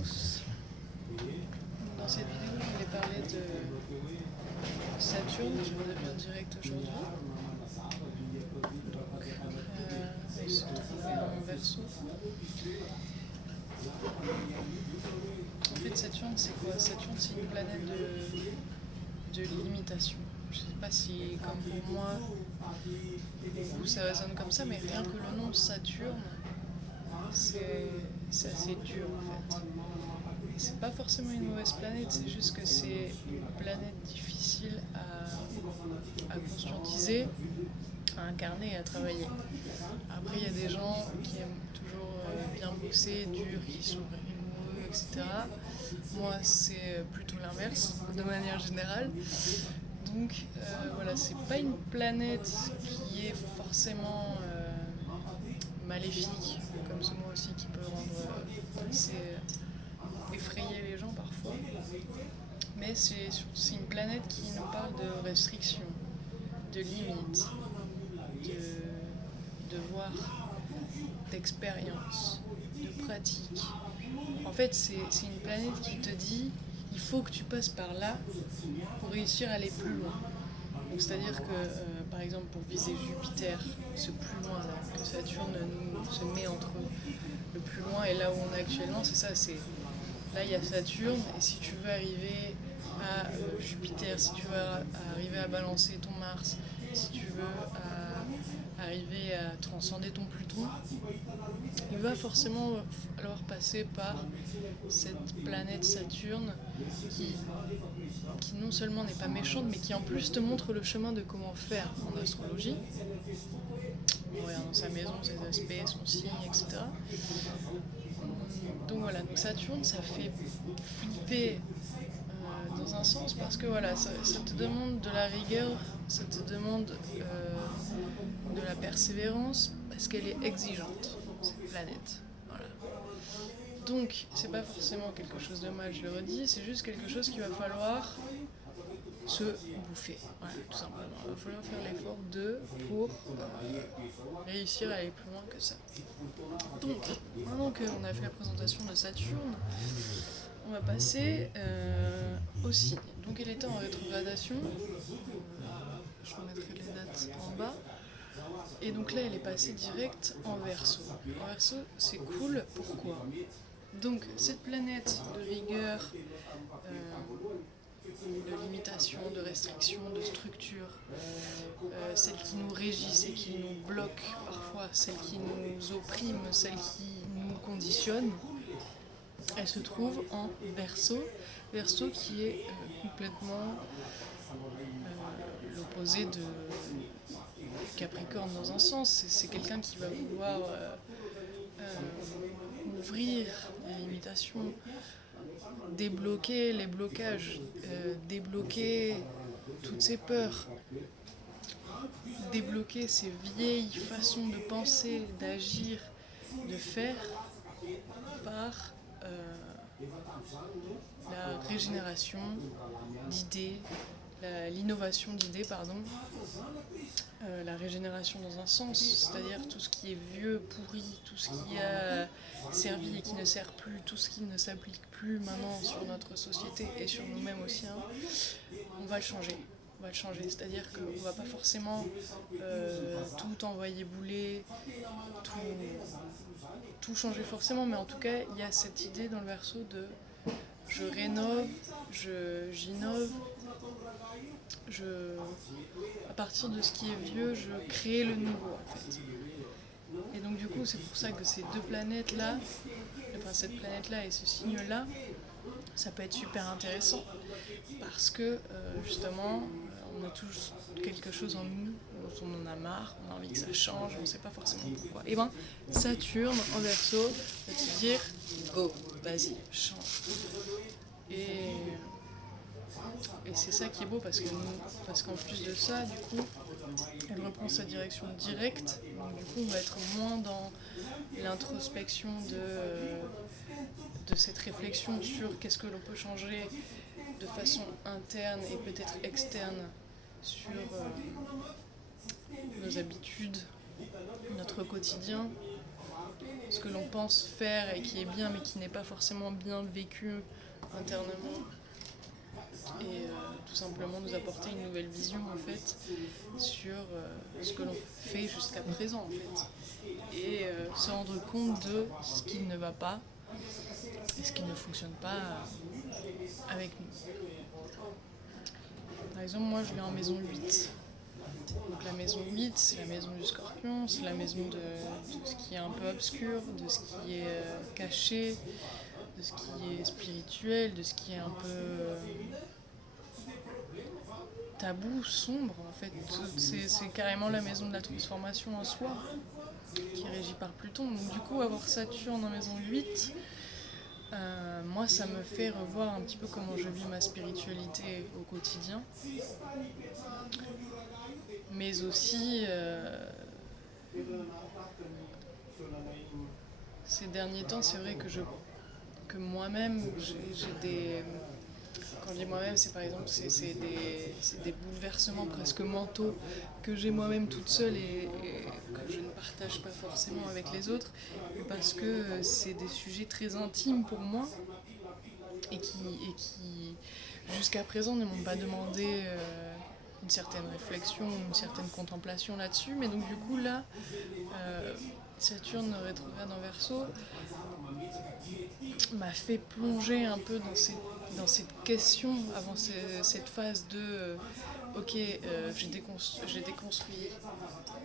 tous. Dans cette vidéo, je voulais parler de Saturne qui redevient direct aujourd'hui. Il se trouvait en Verseau. En fait, Saturne, c'est quoi? Saturne, c'est une planète de limitation. Je sais pas si, comme pour moi, ça résonne comme ça, mais rien que le nom Saturne, c'est assez dur en fait. C'est pas forcément une mauvaise planète, c'est juste que c'est une planète difficile à conscientiser, à incarner et à travailler. Après, il y a des gens qui aiment toujours bien bosser, dur, qui sont rigoureux, etc. Moi, c'est plutôt l'inverse, de manière générale. Donc, voilà, c'est pas une planète qui est forcément maléfique, comme ce mot aussi qui peut rendre assez effrayer les gens parfois. Mais c'est une planète qui nous parle de restrictions, de limites, de devoirs, d'expérience, de pratique. En fait, c'est une planète qui te dit il faut que tu passes par là pour réussir à aller plus loin. Donc, c'est-à-dire que, par exemple, pour viser Jupiter, ce plus loin là, que Saturne nous se met entre le plus loin et là où on est actuellement, c'est ça, là il y a Saturne, et si tu veux arriver à Jupiter, si tu veux arriver à balancer ton Mars, si tu veux arriver à transcender ton Pluton, il va forcément falloir passer par cette planète Saturne qui non seulement n'est pas méchante, mais qui en plus te montre le chemin de comment faire en astrologie. On regarde dans sa maison, ses aspects, son signe, etc. Donc voilà, donc Saturne, ça fait flipper dans un sens parce que voilà, ça te demande de la rigueur, ça te demande de la persévérance parce qu'elle est exigeante, cette planète. Voilà. Donc, c'est pas forcément quelque chose de mal, je le redis, c'est juste quelque chose qu'il va falloir se bouffer. Voilà, tout simplement. Il va falloir faire l'effort pour réussir à aller plus loin que ça. Donc, maintenant qu'on a fait la présentation de Saturne, on va passer au signe. Donc, elle était en rétrogradation. Je remettrai les dates en bas. Et donc là, elle est passée direct en Verseau. En Verseau, c'est cool. Pourquoi? Donc, cette planète de rigueur, de limitation, de restriction, de structure, celle qui nous régit, celle qui nous bloque parfois, celle qui nous opprime, celle qui nous conditionne, elle se trouve en Verseau. Verseau qui est complètement l'opposé de Capricorne dans un sens. C'est quelqu'un qui va vouloir ouvrir les limitations, débloquer les blocages, débloquer toutes ces peurs, débloquer ces vieilles façons de penser, d'agir, de faire par la régénération d'idées, l'innovation d'idées, pardon, la régénération dans un sens, c'est-à-dire tout ce qui est vieux, pourri, tout ce qui a servi et qui ne sert plus, tout ce qui ne s'applique plus maintenant sur notre société et sur nous-mêmes aussi, on va le changer. On va le changer, c'est-à-dire qu'on ne va pas forcément tout envoyer bouler, tout changer forcément, mais en tout cas, il y a cette idée dans le Verseau de je rénove, j'innove, à partir de ce qui est vieux, je crée le nouveau en fait. Et donc du coup, c'est pour ça que ces deux planètes-là, enfin cette planète-là et ce signe-là, ça peut être super intéressant parce que justement, on a tous quelque chose en nous dont on en a marre, on a envie que ça change, on ne sait pas forcément pourquoi. Et ben, Saturne en Verseau va te dire go, vas-y, change. Et c'est ça qui est beau parce qu'en plus de ça, du coup, elle reprend sa direction directe. Donc du coup, on va être moins dans l'introspection de cette réflexion sur qu'est-ce que l'on peut changer de façon interne et peut-être externe sur nos habitudes, notre quotidien. ce que l'on pense faire et qui est bien mais qui n'est pas forcément bien vécu internement. Et tout simplement nous apporter une nouvelle vision en fait sur ce que l'on fait jusqu'à présent en fait. Et se rendre compte de ce qui ne va pas et ce qui ne fonctionne pas avec nous. Par exemple, moi je vais en maison 8. Donc la maison 8, c'est la maison du Scorpion, c'est la maison de ce qui est un peu obscur, de ce qui est caché, de ce qui est spirituel, de ce qui est un peu tabou, sombre en fait. C'est carrément la maison de la transformation en soi, qui est régie par Pluton. Donc du coup, avoir Saturne en maison 8, moi ça me fait revoir un petit peu comment je vis ma spiritualité au quotidien. Mais aussi, ces derniers temps, c'est vrai que moi-même, j'ai des... Quand je dis moi-même, c'est par exemple c'est des bouleversements presque mentaux que j'ai moi-même toute seule et que je ne partage pas forcément avec les autres, parce que c'est des sujets très intimes pour moi et qui jusqu'à présent ne m'ont pas demandé une certaine réflexion, une certaine contemplation là-dessus. Mais donc du coup là, Saturne rétrograde en Verseau m'a fait plonger un peu dans cette question avant cette phase de ok, j'ai déconstruit,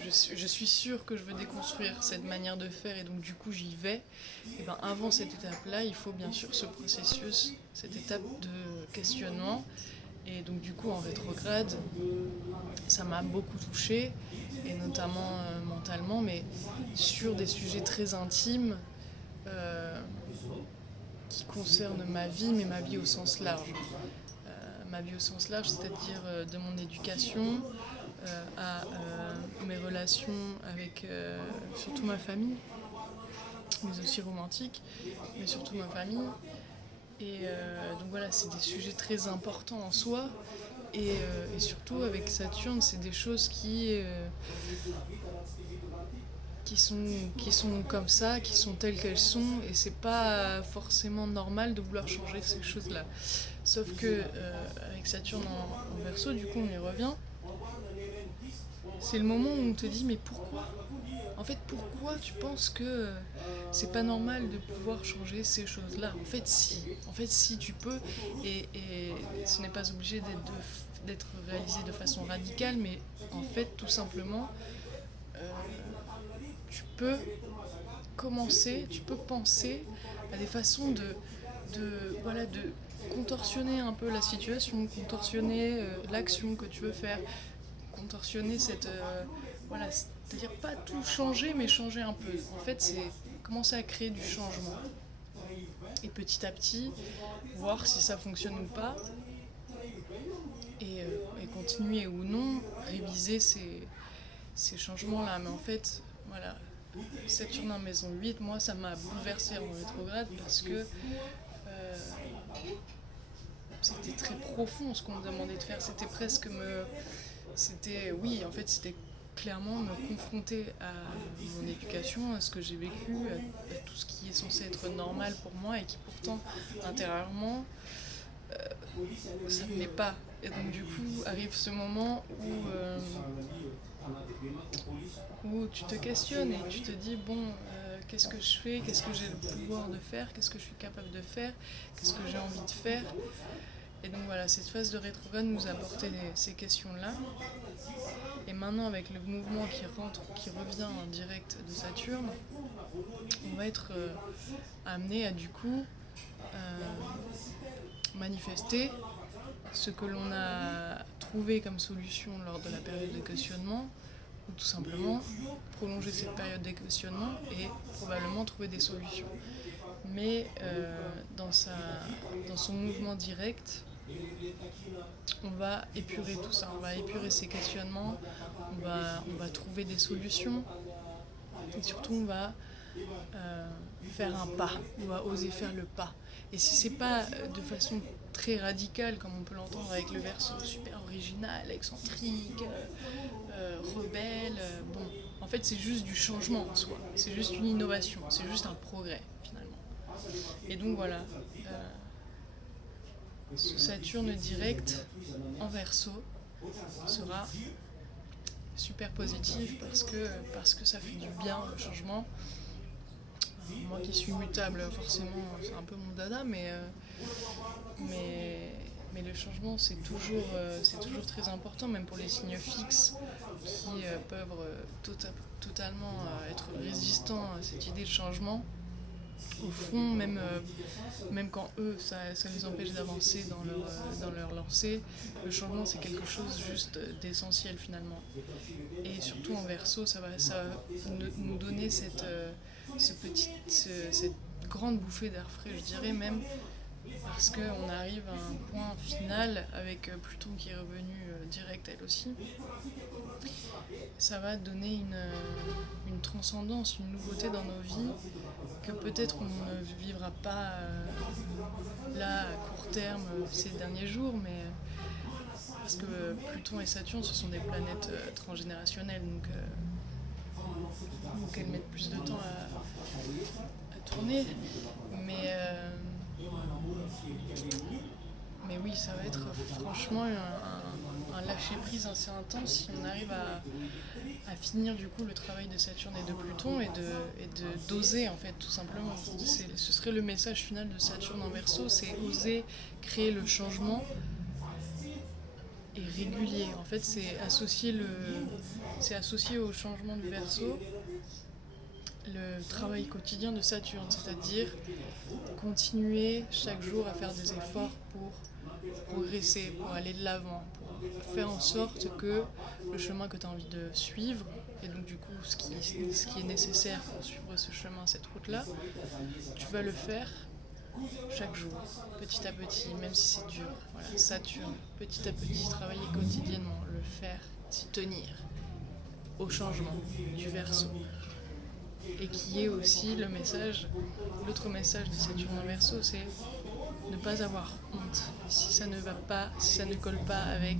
je suis sûre que je veux déconstruire cette manière de faire et donc du coup j'y vais. Et ben avant cette étape-là, il faut bien sûr ce processus, cette étape de questionnement. Et donc du coup en rétrograde, ça m'a beaucoup touchée, et notamment mentalement, mais sur des sujets très intimes qui concernent ma vie, mais ma vie au sens large. Ma vie au sens large, c'est-à-dire de mon éducation à mes relations avec surtout ma famille, mais aussi romantiques, mais surtout ma famille. Et donc voilà, c'est des sujets très importants en soi. Et surtout avec Saturne, c'est des choses qui sont comme ça, qui sont telles qu'elles sont, et c'est pas forcément normal de vouloir changer ces choses-là. Sauf que avec Saturne en Verseau, du coup on y revient, c'est le moment où on te dit mais pourquoi ? En fait, pourquoi tu penses que c'est pas normal de pouvoir changer ces choses-là ? En fait, si tu peux, et ce n'est pas obligé d'être réalisé de façon radicale, mais en fait, tout simplement, tu peux commencer, tu peux penser à des façons voilà, de contorsionner un peu la situation, contorsionner l'action que tu veux faire, contorsionner cette... voilà, c'est-à-dire pas tout changer, mais changer un peu. En fait, c'est commencer à créer du changement. Et petit à petit, voir si ça fonctionne ou pas. Et continuer ou non, réviser ces changements-là. Mais en fait, voilà, Saturne en maison 8, moi, ça m'a bouleversée en rétrograde parce que c'était très profond ce qu'on me demandait de faire. C'était presque c'était clairement me confronter à mon éducation, à ce que j'ai vécu, à tout ce qui est censé être normal pour moi et qui pourtant, intérieurement, ça ne l'est pas. Et donc du coup, arrive ce moment où tu te questionnes et tu te dis, bon, qu'est-ce que je fais ? Qu'est-ce que j'ai le pouvoir de faire ? Qu'est-ce que je suis capable de faire ? Qu'est-ce que j'ai envie de faire ? Et donc voilà, cette phase de rétrograde nous a apporté ces questions-là. Et maintenant, avec le mouvement qui revient en direct de Saturne, on va être amené à du coup manifester ce que l'on a trouvé comme solution lors de la période de questionnement, ou tout simplement prolonger cette période de questionnement et probablement trouver des solutions. Mais dans son mouvement direct, on va épurer tout ça, on va épurer ces questionnements, on va trouver des solutions, et surtout on va faire un pas, on va oser faire le pas. Et si c'est pas de façon très radicale, comme on peut l'entendre avec le Verseau super original, excentrique, rebelle, bon, En fait, c'est juste du changement en soi. C'est juste une innovation. C'est juste un progrès, finalement. Et donc voilà. Ce Saturne direct en Verseau sera super positif parce que ça fait du bien, le changement. Moi qui suis mutable, forcément, c'est un peu mon dada, mais le changement, c'est toujours très important, même pour les signes fixes qui peuvent totalement être résistants à cette idée de changement. Au fond, même quand eux, ça les empêche d'avancer dans leur lancée, le changement, c'est quelque chose juste d'essentiel finalement. Et surtout en Verseau, ça va nous donner cette grande bouffée d'air frais, je dirais même, parce qu'on arrive à un point final avec Pluton qui est revenu direct elle aussi. Ça va donner une transcendance, une nouveauté dans nos vies que peut-être on ne vivra pas là à court terme ces derniers jours, mais parce que Pluton et Saturne ce sont des planètes transgénérationnelles, donc elles mettent plus de temps à tourner, mais oui, ça va être franchement un lâcher-prise assez intense si on arrive à finir du coup le travail de Saturne et de Pluton et de d'oser en fait tout simplement. Ce serait le message final de Saturne en Verseau, c'est oser créer le changement et régulier. En fait, c'est associé au changement du Verseau le travail quotidien de Saturne, c'est-à-dire continuer chaque jour à faire des efforts pour progresser, pour aller de l'avant, pour faire en sorte que le chemin que tu as envie de suivre, et donc du coup ce qui est nécessaire pour suivre ce chemin, cette route-là, tu vas le faire chaque jour, petit à petit, même si c'est dur. Voilà, Saturne, petit à petit, travailler quotidiennement, le faire, s'y tenir au changement du Verseau. Et qui est aussi l'autre message de Saturne en Verseau, c'est ne pas avoir honte si ça ne va pas, si ça ne colle pas avec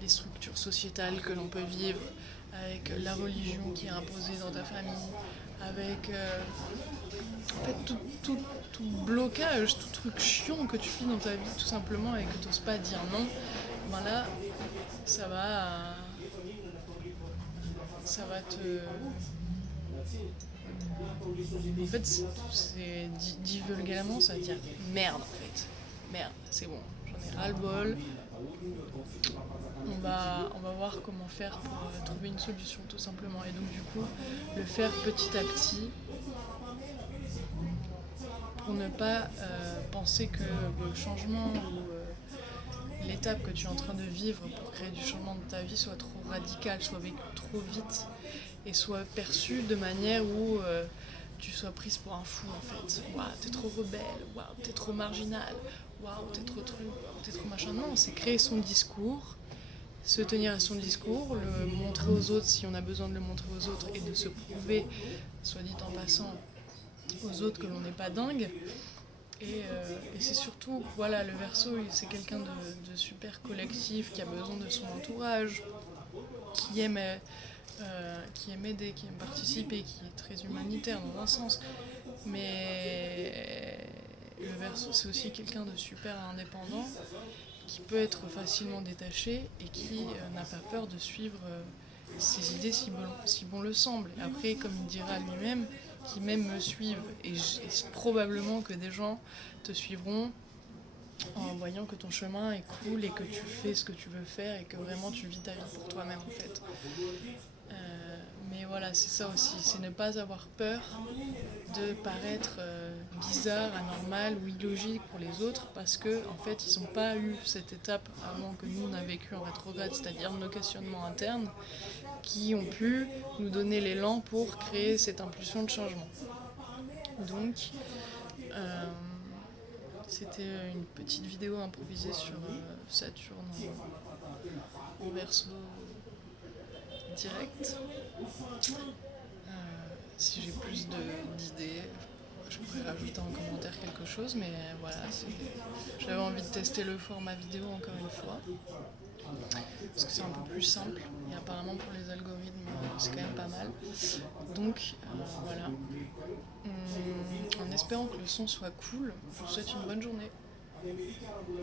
les structures sociétales que l'on peut vivre, avec la religion qui est imposée dans ta famille, avec en fait tout blocage, tout truc chiant que tu vis dans ta vie tout simplement et que tu n'oses pas dire non. Ben là, ça va te... En fait, c'est dit vulgairement, ça veut dire merde en fait. Merde, c'est bon, j'en ai ras-le-bol. On va voir comment faire pour trouver une solution tout simplement. Et donc du coup, le faire petit à petit pour ne pas penser que le changement ou l'étape que tu es en train de vivre pour créer du changement de ta vie soit trop radical, soit vécu trop vite et soit perçu de manière où tu sois prise pour un fou en fait. Waouh, t'es trop rebelle, waouh, t'es trop marginal, waouh, t'es trop truc, t'es trop machin. Non, c'est créer son discours, se tenir à son discours, le montrer aux autres si on a besoin de le montrer aux autres et de se prouver, soit dit en passant, aux autres que l'on n'est pas dingue. Et c'est surtout, voilà, le Verseau, c'est quelqu'un de super collectif, qui a besoin de son entourage, qui aime aider, qui aime participer, qui est très humanitaire dans un sens. Mais le Verseau, c'est aussi quelqu'un de super indépendant, qui peut être facilement détaché et qui n'a pas peur de suivre ses idées si bon le semble. Après, comme il dira lui-même, qui même me suivent, et probablement que des gens te suivront en voyant que ton chemin est cool et que tu fais ce que tu veux faire et que vraiment tu vis ta vie pour toi-même en fait. Mais voilà, c'est ça aussi, c'est ne pas avoir peur de paraître bizarre, anormal ou illogique pour les autres parce que en fait ils n'ont pas eu cette étape avant que nous on a vécu en rétrograde, c'est-à-dire nos questionnements internes qui ont pu nous donner l'élan pour créer cette impulsion de changement. Donc c'était une petite vidéo improvisée sur Saturne en Verseau direct. Si j'ai plus d'idées, je pourrais rajouter en commentaire quelque chose, mais voilà, j'avais envie de tester le format vidéo encore une fois. parce que c'est un peu plus simple, et apparemment pour les algorithmes, c'est quand même pas mal. Donc voilà. En espérant que le son soit cool, je vous souhaite une bonne journée.